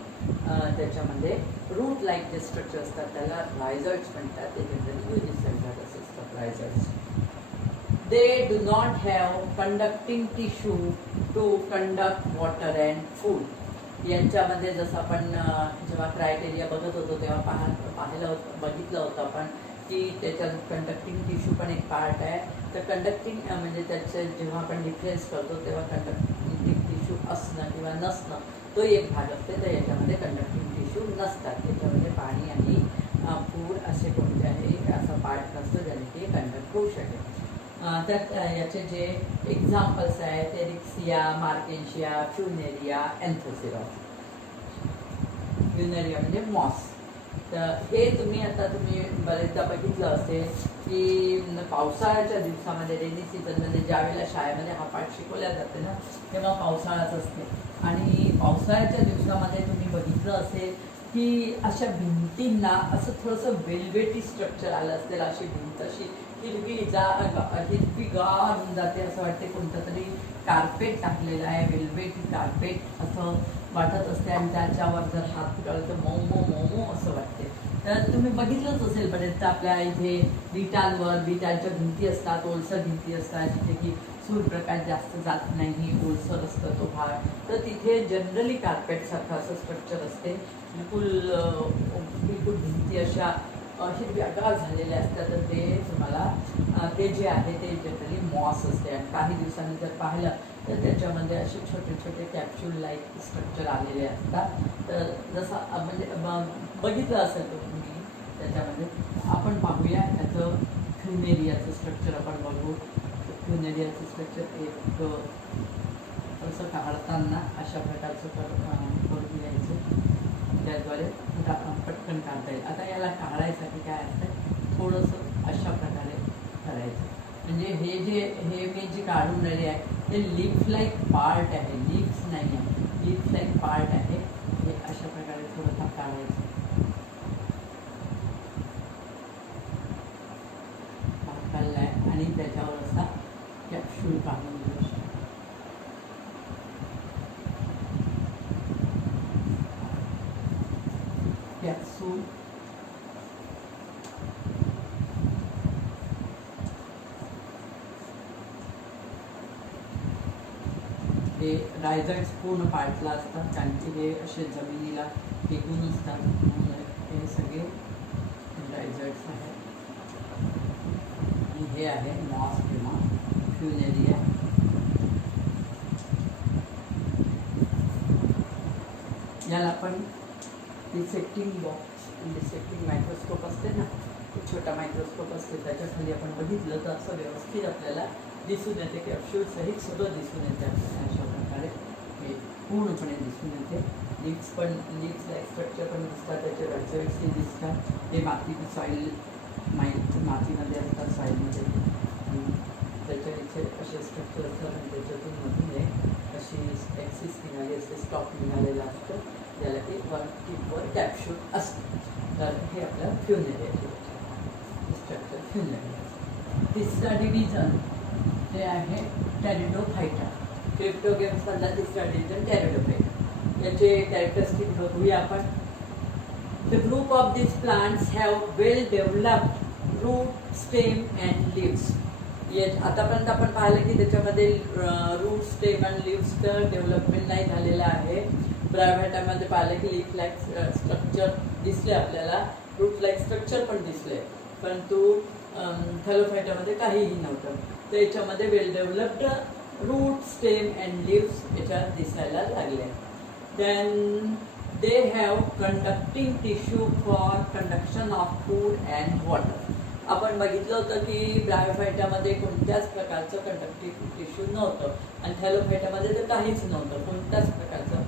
त्याच्यामध्ये रूट लाईक जे स्ट्रक्चर असतात त्याला रायझॉइड्स म्हणतात. ते जनरली युनिसेल्युलर असतात rhizoids. They do not have conducting tissue to conduct water and food. यांच्यामध्ये जसं आपण जेव्हा क्रायटेरिया बघत होतो तेव्हा बघितलं होतं आपण की त्याच्यात कंडक्टिंग टिश्यू पण एक पार्ट आहे. तर कंडक्टिंग म्हणजे त्याचे जेव्हा आपण डिफरन्स करतो तेव्हा कंडक्टिंग टिश्यू असणं किंवा नसणं तो एक भाग असते. तर याच्यामध्ये कंडक्टिंग टिश्यू नसतात, याच्यामध्ये पाणी आणि फूड असे कोणत्याही असा पार्ट नसतो ज्याने ते कंडक्ट होऊ शकेल. त्यात याचे जे एक्झाम्पल्स आहेत ते रिक्सिया, मार्केन्शिया, फ्युनेरिया, एन्थोसिरॉस. फ्युनेरिया म्हणजे मॉस. तर हे तुम्ही बरेचदा बघितलं असेल की पावसाळ्याच्या दिवसामध्ये रेनी सीझनमध्ये ज्या वेळेला शाळेमध्ये हा पाठ शिकवला जाते ना तेव्हा पावसाळाच असते. आणि पावसाळ्याच्या दिवसामध्ये तुम्ही बघितलं असेल की अशा भिंतींना असं थोडंसं वेल्वेटी स्ट्रक्चर आलं असेल. अशी भिंत अशी हिरवीगार होऊन जाते, असं वाटते कोणतं तरी कार्पेट टाकलेलं आहे, वेल्वेटी कार्पेट असं वाटत असते. आणि त्याच्यावर जर हात फिरवला तर मऊ मऊ मऊ मऊ असं वाटते. तर तुम्ही बघितलंच असेल बरेच आपल्या इथे विटांच्या भिंती असतात, ओलसर भिंती असतात जिथे की सूर्यप्रकाश जास्त जात नाही, ओलसर असतं तो भाग. तर तिथे जनरली कार्पेटसारखं असं स्ट्रक्चर असते. बिलकुल भिंती अशा हिरव्यागार झालेल्या असतात. तर ते तुम्हाला ते जे आहे ते जनरली मॉस असते. आणि काही दिवसांनी जर पाहिलं तर त्याच्यामध्ये असे छोटे छोटे कॅप्सूल लाईक स्ट्रक्चर आलेले असतात. तर जसं म्हणजे बघितलं असेल तुम्ही त्याच्यामध्ये. आपण पाहूया त्याचं फ्युनेरियाचं स्ट्रक्चर आपण बघू. फ्युनेरियाचं स्ट्रक्चर एक असं काढताना अशा प्रकारचं करून घ्यायचं, त्याद्वारे पटकन काढता येईल. आता याला काढायसाठी काय असतं थोडंसं अशा प्रकारे करायचं. म्हणजे हे मी जे काढून राहिले आहे ते लीफ लाईक पार्ट आहे, लीफ्स नाही आहे, लीफ लाईक पार्ट आहे. हे अशा प्रकारे थोडंफार काढायचं, भाग काढलाय आणि त्याच्यावर असा कॅप्सूल काढून घेऊ. कॅप्सूल हे रायझाइड्स पूर्ण पार्टला असतात, कारण की हे असे जमिनीला टेकून असतात. हे सगळे रायझाइड्स आहेत. हे आहे मॉस किंवा फ्युनेरिया. याला आपण डिसेक्टिंग बॉक्स, डिसेक्टिंग मायक्रोस्कोप असते ना, छोटा मायक्रोस्कोप असते, त्याच्या खाली आपण बघितलं तर असं व्यवस्थित आपल्याला दिसून येते, कॅप्सूल सहित सगळं दिसून येते आपल्याला. अशा प्रकारे हे पूर्णपणे दिसून येते. लीव्सला स्ट्रक्चर पण दिसतात, त्याचे रायझाइड्सही दिसतात. हे सॉईल मातीमध्ये असतात, सॉईलमध्ये त्याच्या इथे असे स्ट्रक्चर असतात आणि त्याच्यातून मधून अशी ॲक्सिस निघाली असते, स्टॉक निघालेला असतो, ज्याला की टिपवर कॅप्सूल असतं. तर हे आपलं फ्युनेरिया स्ट्रक्चर. फ्युनेरिया तिसरा डिव्हिजन ते आहे टेरिडोफाइटा. क्रिप्टोगेम्समधला तिसरा डिव्हिजन टेरिडोफाइटा. याचे कॅरेक्टरिस्टिक बघूया आपण. The group of this plants have well developed root, stem and leaves. आतापर्यंत आपण पाहिलं की त्याच्यामध्ये रूट, स्टेम अँड लिव्सचं डेव्हलपमेंट नाही झालेलं आहे. ब्रायोफायटामध्ये पाहिलं की लीफ लाईक स्ट्रक्चर दिसले आपल्याला, रूट लाईक स्ट्रक्चर पण दिसले, परंतु थॅलोफायटामध्ये काहीही नव्हतं. तर याच्यामध्ये well developed root, stem and leaves याच्यात दिसायला लागले. Then they have conducting tissue for conduction of food and water. आपण बघितलं होतं की ब्रायोफायटामध्ये कोणत्याच प्रकारचं कंडक्टिव्ह टिश्यू नव्हतं आणि थॅलोफायटामध्ये तर काहीच नव्हतं, कोणत्याच प्रकारचं,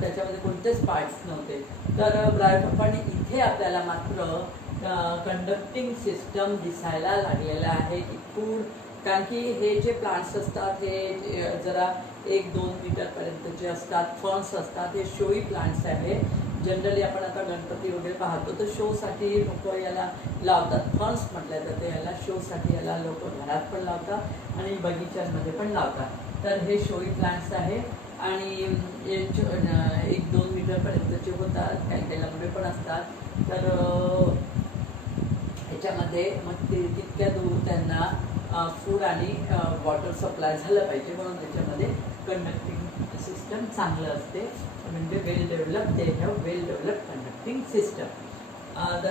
त्याच्यामध्ये कोणतेच पार्ट्स नव्हते. तर पण इथे आपल्याला मात्र कंडक्टिंग सिस्टम दिसायला लागलेला आहे की फूड, कारण की हे जे प्लांट्स असतात हे जरा 1-2 मीटरपर्यंतचे असतात, फर्न्स असतात. हे शोई प्लांट्स आहे. जनरली आपण आता गणपती वगैरे पाहतो तर शोसाठी लोक याला लावतात. फर्न्स म्हटलं जातं याला, शोसाठी याला लोक घरात पण लावतात आणि बगीच्यांमध्ये पण लावतात. तर हे शोई प्लांट्स आहे आणि 1-2 मीटरपर्यंतचे होतात, काही त्याच्यामध्ये पण असतात. तर याच्यामध्ये मग तितक्या दूर त्यांना फूड आणि वॉटर सप्लाय झालं पाहिजे, म्हणून त्याच्यामध्ये कंडक्टिंग सिस्टम चांगलं असते. म्हणजे well develop, they have well develop conducting system.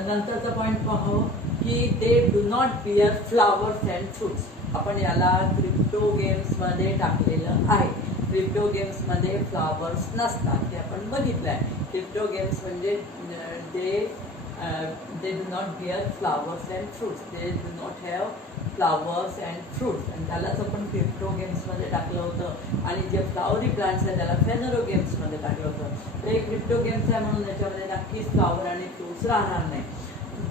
नंतरचा पॉईंट पाहू की they do not bear flowers and fruits. आपण याला क्रिप्टोगेम्समध्ये टाकलेलं आहे. क्रिप्टोगेम्समध्ये फ्लावर्स नसतात, ते आपण बघितलं आहे. क्रिप्टोगेम्स म्हणजे they do not bear flowers and fruits. They do not have flowers and fruits. आणि त्यालाच आपण क्रिप्टोगेम्समध्ये टाकलं होतं. आणि जे फ्लावरी प्लांट्स आहे त्याला फेनरोगेम्समध्ये टाकलं होतं. तर हे क्रिप्टोगेम्स आहे म्हणून त्याच्यामध्ये नक्कीच फ्लावर आणि फ्रुट्स राहणार नाही.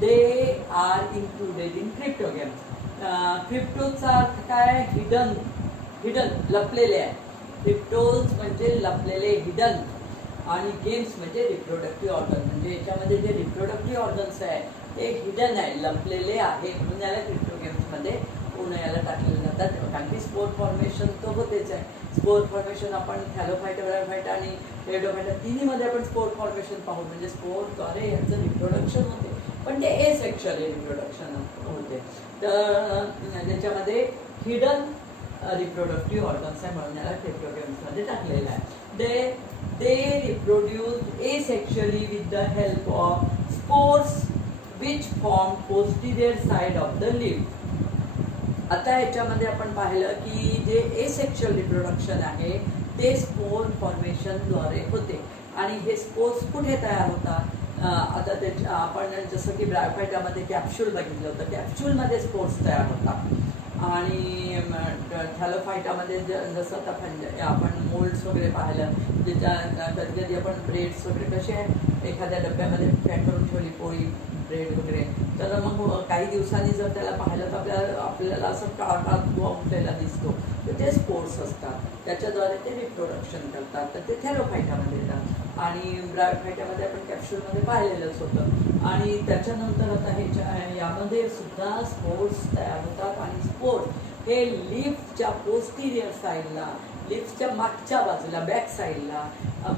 They are included in cryptogams. क्रिप्टोचा अर्थ काय? हिडन, लपलेले आहे. क्रिप्टोज म्हणजे लपलेले, हिडन, आणि गेम्स म्हणजे रिप्रोडक्टिव्ह ऑर्गन. म्हणजे याच्यामध्ये जे रिप्रोडक्टिव्ह ऑर्गन्स आहे ते हिडन आहे, लपलेले आहे, म्हणून याला क्रिप्टो गेम्समध्ये पूर्ण याला टाकलेलं जातात. कारण की स्पोर फॉर्मेशन तर होतेच आहे. स्पोर फॉर्मेशन आपण थॅलोफायटा, ब्रायोफायटा आणि टेरिडोफायटा तिन्हीमध्ये आपण स्पोर फॉर्मेशन पाहू. म्हणजे स्पोरद्वारे यांचं रिप्रोडक्शन होते, पण ते एसेक्शुअल रिप्रोडक्शन होते. तर त्याच्यामध्ये हिडन रिप्रोडक्टिव्ह ऑर्गन्स आहे, म्हणून याला क्रिप्टोगेम्समध्ये टाकलेलं आहे. They reproduce asexually with the help of spores which form posterior side of the leaf. आता ह्याच्यामध्ये आपण पाहिलं की जे एसेक्शुअल रिप्रोडक्शन आहे ते स्पोर फॉर्मेशनद्वारे होते. आणि हे स्पोर्स कुठे तयार होतात? आता त्याच्या आपण जसं की ब्रायोफायटामध्ये कॅप्सूल बघितलं होतं, कॅप्सूलमध्ये स्पोर्स तयार होतात. आणि थॅलोफायटामध्ये जसं आता आपण मोल्ड्स वगैरे पाहिलं, ज्याच्या कधी कधी आपण ब्रेड्स वगैरे कसे एखाद्या डब्यामध्ये पॅक करून ठेवली पोळी, ब्रेड वगैरे, तर मग काही दिवसांनी जर त्याला पाहिलं तर आपल्याला असं काळा धुवा उठलेला दिसतो, तर ते स्पोर्स असतात, त्याच्याद्वारे ते रिप्रोडक्शन करतात. तर ते थॅलोफायटामध्ये येतात आणि ब्रायोफायटामध्ये आपण कॅप्सूलमध्ये पाहिलेलंच होतं. आणि त्याच्यानंतर आता यामध्ये सुद्धा स्पोर्स तयार होतात आणि स्पोर्स हे लीफच्या पोस्टिरियर साईडला, लिप्सच्या मागच्या बाजूला बॅक साईडला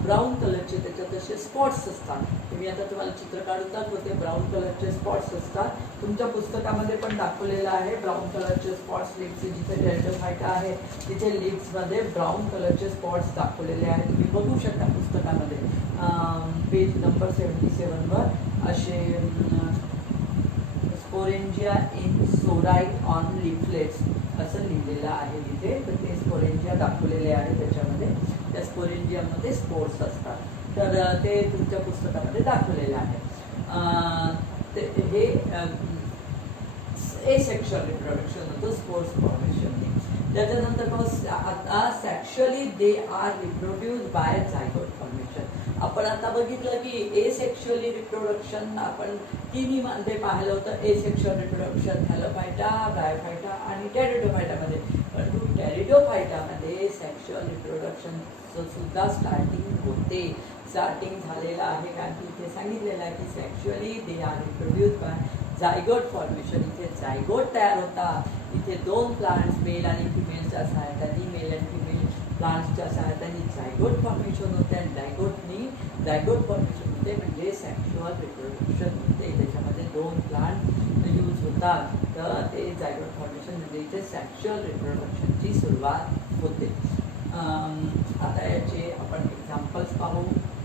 ब्राऊन कलरचे त्याच्यात असे स्पॉट्स असतात. मी आता तुम्हाला चित्र काढून दाखवते. ब्राऊन कलरचे स्पॉट्स असतात. तुमच्या पुस्तकामध्ये पण दाखवलेलं आहे ब्राऊन कलरचे स्पॉट्स लिप्सचे. जिथे टेरिडोफायटा आहे तिथे लिप्समध्ये ब्राऊन कलरचे स्पॉट्स दाखवलेले आहेत. तुम्ही बघू शकता पुस्तकामध्ये पेज नंबर 77वर असे स्पोरेंजिया इन सोराई ऑन लिफलेट्स असं लिहिलेलं आहे तिथे. तर ते स्पोरेंजिया दाखवलेले आहे त्याच्यामध्ये. त्या स्पोरेंजियामध्ये स्पोर्स असतात. तर ते तुमच्या पुस्तकामध्ये दाखवलेलं आहे. ते हे एसेक्शुअल रिप्रोडक्शन होतं स्पोर्स फॉर्मेशनने. त्याच्यानंतर मग आता sexually they are reproduce by zygote formation. आपण आता बघितलं की एसेक्शुअली रिप्रोडक्शन आपण तिन्ही मध्ये पाहिलं होतं. एसेक्शुअल रिप्रोडक्शन थॅलोफायटा, ब्रायोफायटा आणि टेरिडोफायटामध्ये. परंतु टेरिडोफायटामध्ये सेक्शुअल रिप्रोडक्शनचं सुद्धा स्टार्टिंग होते. स्टार्टिंग झालेलं आहे कारण की इथे सांगितलेलं आहे की sexually they are reproduce by zygote formation. इथे झायगोट तयार होतात. इथे दोन प्लांट्स मेल आणि फिमेलच्या सहायताने, मेल आणि फिमेल प्लांट्सच्या सहायताने झायगोट फॉर्मेशन होते आणि झायगोट फॉर्मेशन होते म्हणजे सेक्शुअल रिप्रोडक्शन होते. त्याच्यामध्ये दोन प्लांट यूज होतात. तर ते झायगोट फॉर्मेशन म्हणजे इथे सेक्शुअल रिप्रोडक्शनची सुरुवात होते. आता याचे आपण एक्झाम्पल्स पाहू.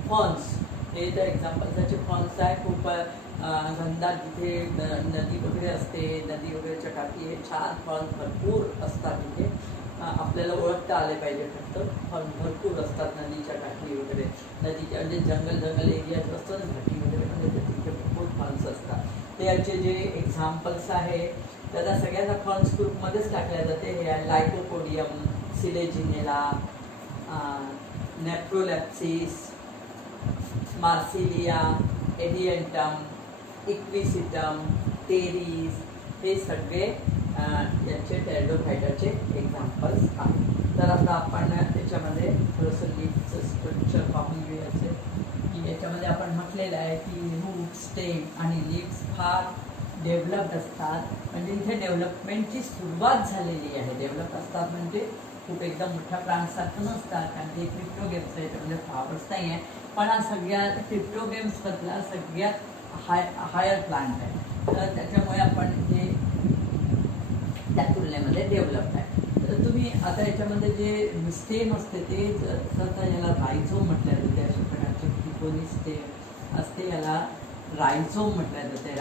फॉन्स हे तर एक्झाम्पल्सचे फॉन्स आहे. खूप घनदाट जिथे नदी वगैरे असते, नदी वगैरेच्या टाकी हे छान फॉन्स भरपूर असतात. तिथे आपल्याला ओळखता आले पाहिजे. फक्त फॉन्स भरपूर असतात नदीच्या टाकी वगैरे. नदीच्या म्हणजे जंगल एरियात असतं ना घाटी वगैरे म्हणजे तिथे भरपूर फॉन्स असतात. ते याचे जे एक्झाम्पल्स आहे त्याला सगळ्यांना फॉन्स ग्रुपमध्येच टाकल्या जाते. हे आहे lycopodium, Selaginella, नेफ्रोलॅप्सिस, Marsilea, Adiantum, equisetum, teres हे सगळे याचे टेरिडोफायटाचे एक्झाम्पल्स आहेत. तर आता आपण त्याच्यामध्ये थोडंसं लीफचं स्ट्रक्चर पाहून घेऊयाचे की याच्यामध्ये आपण म्हटलेलं आहे की रूट, स्टेम आणि लीव्स फार डेव्हलप्ड असतात. म्हणजे इथे डेव्हलपमेंटची सुरुवात झालेली आहे. डेव्हलप असतात म्हणजे खूप एकदम मोठ्या प्लांटसारखं नसतात कारण ते क्रिप्टोगेम्स आहे, त्यामध्ये फ्लॉवर्स नाही आहे. पण हा सगळ्यात क्रिप्टोगेम्समधला सगळ्यात हायर प्लांट आहे. तर त्याच्यामुळे आपण हे त्या तुलनेमध्ये डेव्हलप आहे. तर तुम्ही आता याच्यामध्ये जे स्टेम असते ते आता याला रायझोम म्हटल्या जाते. अशा प्रकारचे त्रिकोणी स्टेम असते, याला रायझोम म्हटल्या जाते.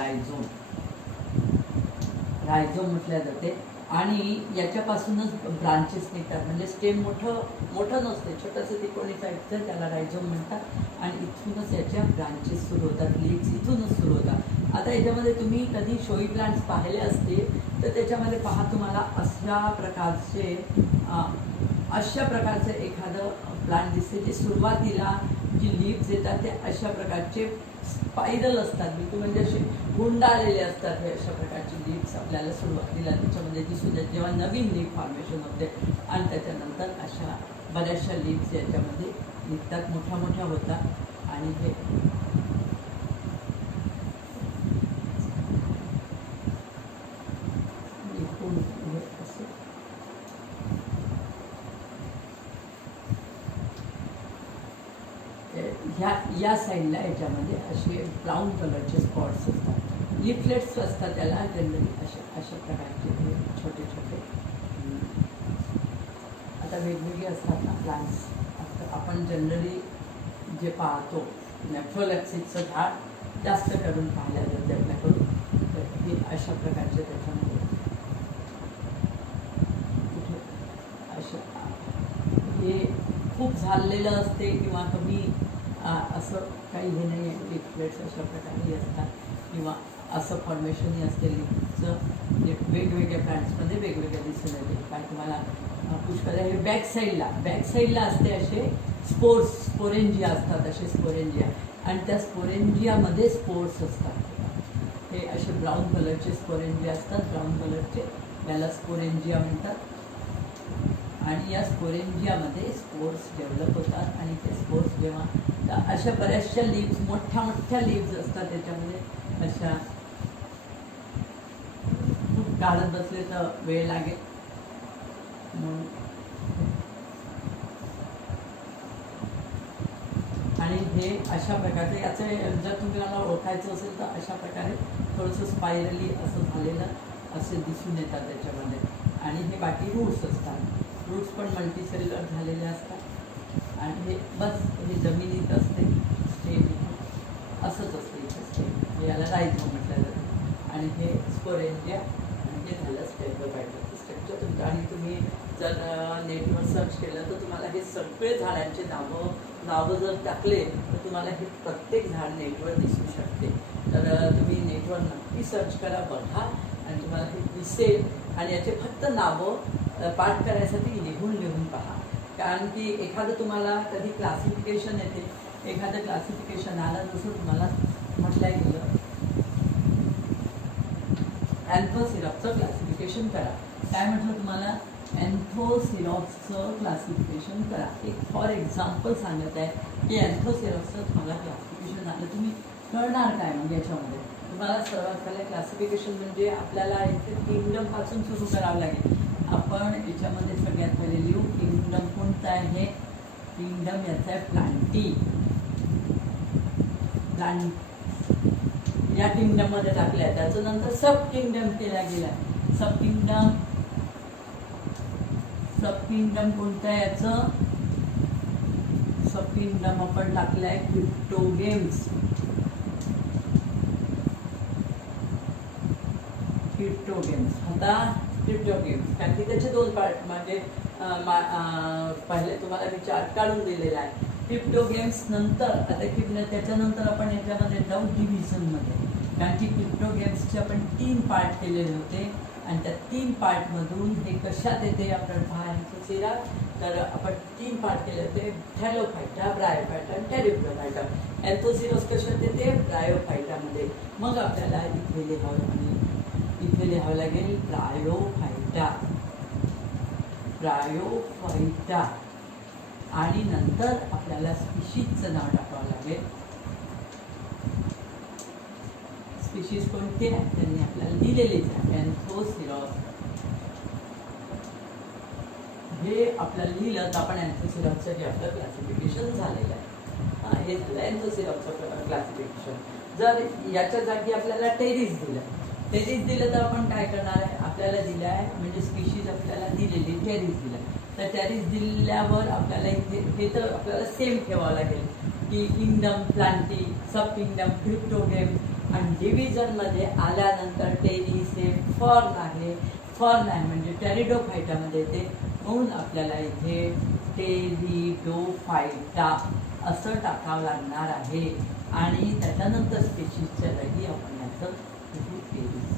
रायझोम म्हटल्या जाते. आणि याच्यापासूनच ब्रांचेस निघतात. म्हणजे स्टेम मोठं नसते, छोटंसं त्रिकोणी टाईपचं, त्याला रायझोम म्हणतात. आणि इथूनच याच्या ब्रांचेस सुरू होतात, लीव्स इथूनच सुरू होतात. आता याच्यामध्ये तुम्ही कधी शोई प्लांट्स पाहिले असतील तर त्याच्यामध्ये पहा तुम्हाला अशा प्रकारचे एखादं प्लांट दिसते जे सुरुवातीला जी लीव्स येतात ते अशा प्रकारचे स्पायरल असतात. बिलकुल म्हणजे असे गुंडाळलेले असतात. हे अशा प्रकारचे लीव्स आपल्याला सुरुवातीला त्याच्यामध्ये दिसून येतात जेव्हा नवीन लीफ फॉर्मेशन होते. आणि त्याच्यानंतर अशा बऱ्याचशा लीव्स याच्यामध्ये निघतात, मोठ्या होतात. आणि हे या साईडला याच्यामध्ये असे ब्राऊन कलरचे स्पॉट्स असतात. लिफलेट्स असतात त्याला जनरली अशा प्रकारचे छोटे. आता वेगवेगळे असतात ना प्लांट्स. आता आपण जनरली जे पाहतो नेफ्रोलॅप्सिसचं झाड जास्त करून पाहिल्या जाते आपल्याकडून. तर हे अशा प्रकारचे त्याच्यामध्ये हे खूप झालेलं असते किंवा कमी असं काही हे नाही आहे. लिफलेट्स अशा प्रकारे असतात किंवा असं फॉर्मेशनही असते लिफचं. म्हणजे वेगवेगळ्या प्लांट्समध्ये वेगवेगळ्या दिसून येते. काय तुम्हाला पुष्कळ हे बॅक साईडला असते असे स्पोरेंजिया असतात. असे स्पोरेंजिया आणि त्या स्पोरेंजियामध्ये स्पोर्स असतात. हे असे ब्राऊन कलरचे स्पोरेंजिया असतात, ब्राऊन कलरचे, याला स्पोरेंजिया म्हणतात. आणि या स्पोरेंजियामध्ये स्पोर्स डेव्हलप होतात आणि ते स्पोर्स जेव्हा अशा बऱ्याचशा लीव्स, मोठ्या मोठ्या लीव्स असतात त्याच्यामध्ये, अशा खूप काढत बसले तर वेळ लागेल म्हणून. आणि हे अशा प्रकारचे, याचे जर तुम्हाला ओळखायचं असेल तर अशा प्रकारे थोडंसं स्पायरली असं झालेलं असे दिसून येतात त्याच्यामध्ये. आणि हे बाकी रूट्स असतात, रूट्स पण मल्टीसेल्युलर झालेले असतात. आणि हे बस हे जमिनीत असते, स्टेम असंच असते इथे स्टेम, याला राईझोम म्हटलं जातं. आणि हे स्पोरेंजिया, आणि हे झालं स्टेगोफायटाचं स्ट्रक्चर तुमचं. आणि तुम्ही जर नेटवर सर्च केलं तर तुम्हाला हे सगळे झाडांचे नावं जर टाकले तर तुम्हाला हे प्रत्येक झाड नेटवर दिसू शकते. तर तुम्ही नेटवर नक्की सर्च करा, बघा, आणि तुम्हाला हे दिसेल. आणि याचे फक्त नावं पाठ करायसाठी लिहून पहा. कारण की एखादं तुम्हाला कधी क्लासिफिकेशन येते, एखादं क्लासिफिकेशन आलं, जसं तुम्हाला म्हटलं गेलं अँथोसिरॉप्सचं क्लासिफिकेशन करा. काय म्हटलं तुम्हाला? अँथोसिरॉप्सचं क्लासिफिकेशन करा. एक फॉर एक्झाम्पल सांगत आहे की अँथोसिरॉप्सचं तुम्हाला क्लासिफिकेशन आलं, तुम्ही करणार काय मग याच्यामध्ये? तुम्हाला सर्वात पहिले क्लासिफिकेशन म्हणजे आपल्याला इथे किंगडमपासून सुरू करावं लागेल. आपण याच्यामध्ये सगळ्यात पहिले लिहू किंगडम कोणता आहे. किंगडम याचा आहे प्लांटी. या किंगडममध्ये टाकल्या, त्याचं नंतर सब किंगडम केला गेला. सब किंगडम कोणतं आहे याचं? सब किंगडम आपण टाकलाय क्रिप्टोगेम्स. आता क्रिप्टोगेम्स कारण की त्याचे दोन पार्ट, म्हणजे पहिले तुम्हाला विचार काढून दिलेला आहे. क्रिप्टोगेम्स नंतर, आता त्याच्यानंतर आपण याच्यामध्ये जाऊ डिव्हिजनमध्ये. कारण की क्रिप्टोगेम्सचे आपण 3 पार्ट केलेले होते आणि त्या 3 पार्टमधून हे कशात येते आपण पाहायचं. तर आपण 3 पार्ट केले होते, थॅलोफायटा, ब्रायोफायटा आणि टेरिप्लोफायटा. अँथोसिरॉप्स कशात येते? ब्रायोफायटामध्ये. मग आपल्याला इथे लिहावं लागेल ब्रायोफायटा. आणि नंतर आपल्याला स्पीशीजचं नाव टाकावं लागेल. स्पीशीज कोणते आहे त्यांनी आपल्याला दिलेलेच आहे. अँथोसिरॉप्स हे आपल्याला लिहिलं तर आपण अँथोसिरॉप्सचं हे आपलं क्लासिफिकेशन झालेलं आहे. हे झालं अँथोसिरॉप्सचं क्लासिफिकेशन. जर याच्या जागी आपल्याला टेरिस दिलं तर आपण काय करणार आहे? आपल्याला दिलं आहे म्हणजे स्पीशीज आपल्याला दिलेली, टेरिस दिलं. तर टेरिस दिल्यावर आपल्याला इथे हे तर आपल्याला सेम ठेवावं लागेल की किंगडम, प्लांटी, सब किंगडम, क्रिप्टोगेम. आणि डिव्हिजनमध्ये आल्यानंतर टेरिस हे फर्न आहे. फर्न आहे म्हणजे टेरिडोफायटामध्ये येते, म्हणून आपल्याला इथे टेरिडोफायटा असं टाकावं लागणार आहे. आणि त्याच्यानंतर स्पीशीजच्या जागी आपण याचं टेरिस.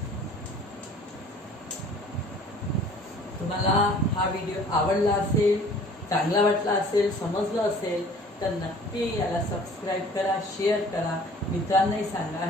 तुम्हाला हा व्हिडिओ आवडला असेल, चांगला वाटला असेल, समजलं असेल तर नक्की याला सबस्क्राईब करा, शेअर करा, मित्रांनाही सांगा.